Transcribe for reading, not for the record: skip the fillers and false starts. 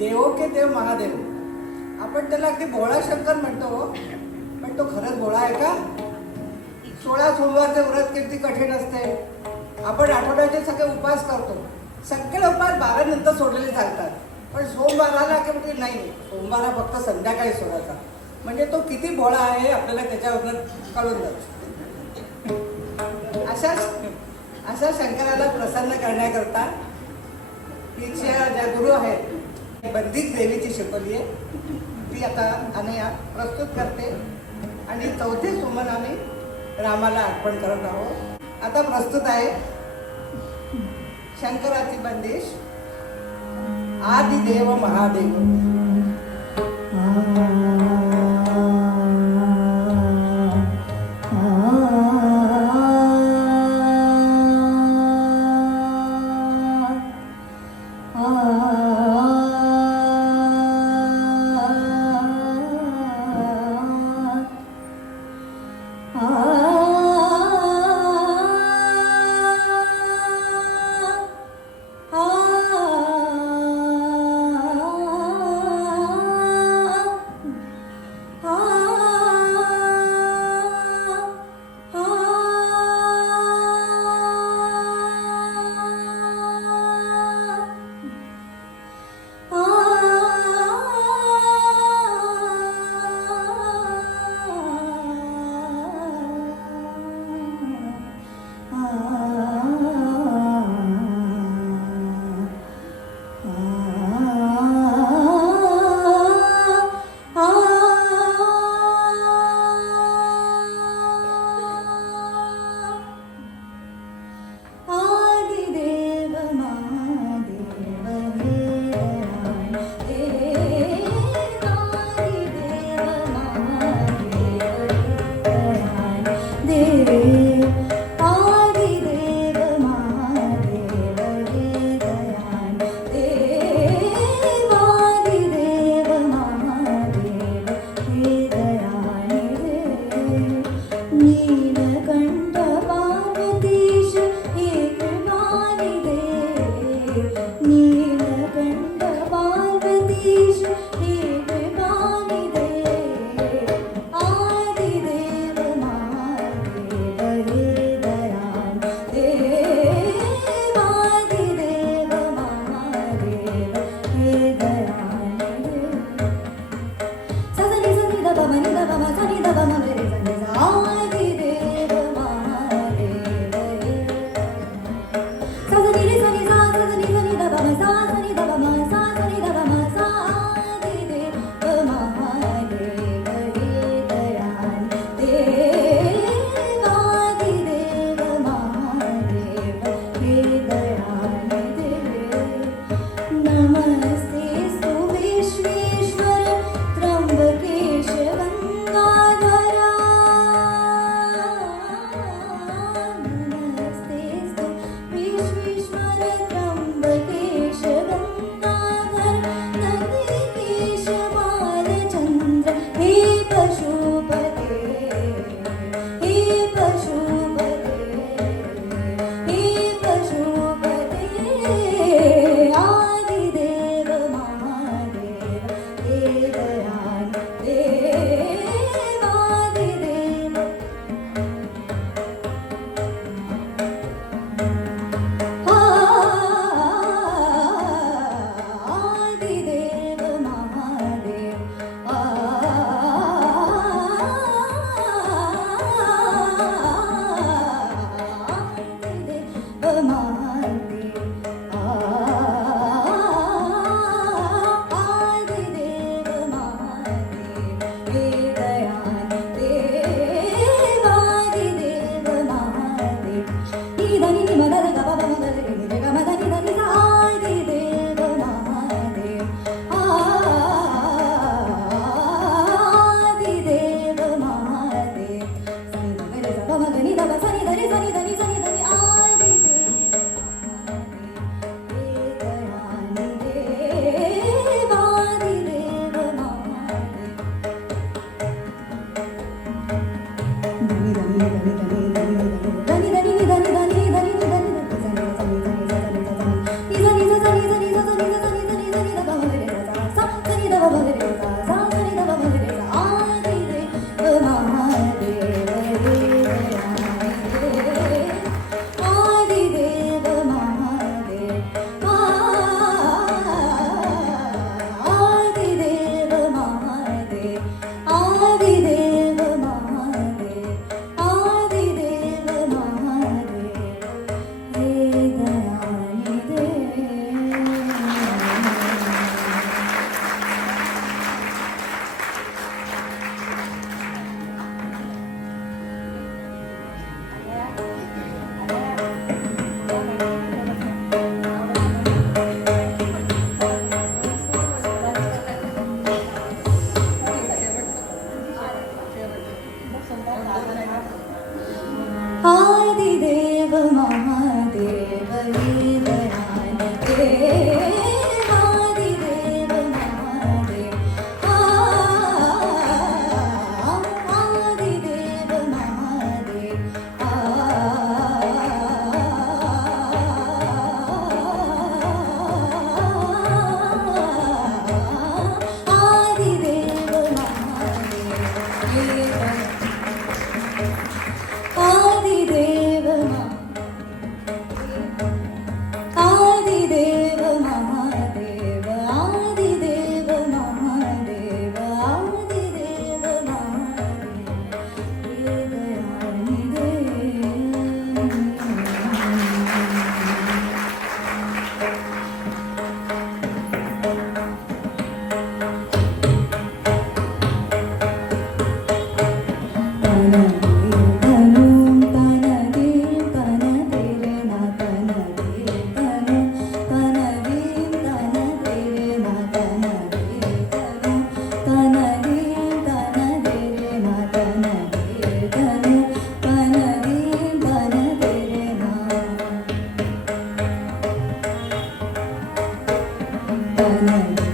देवो के देव महादेव. आपण त्याला अगदी भोळा शंकर म्हणतो, पण तो खरंच भोळा आहे का? 16 सोमवारचे व्रत किती कठीण असते. आपण आठवड्याचे सगळे उपवास करतो, सगळे उपवास 12 नंतर सोडलेले चालतात, पण सोमवार आला की म्हणजे नाही, सोमवार हा फक्त संध्याकाळी सोडायचा. म्हणजे तो किती भोळा आहे आपल्याला त्याच्यावरनं कळून जातो. अशा शंकराला प्रसन्न करण्याकरता तिच्या ज्या गुरु आहेत, बंदिक देवीची शिकवली आहे ती आता अनया प्रस्तुत करते. आणि चौथे सुमन आम्ही रामाला अर्पण करत आहोत. आता प्रस्तुत आहे शंकराची बंदिश, आदिदेव महादेव. नाही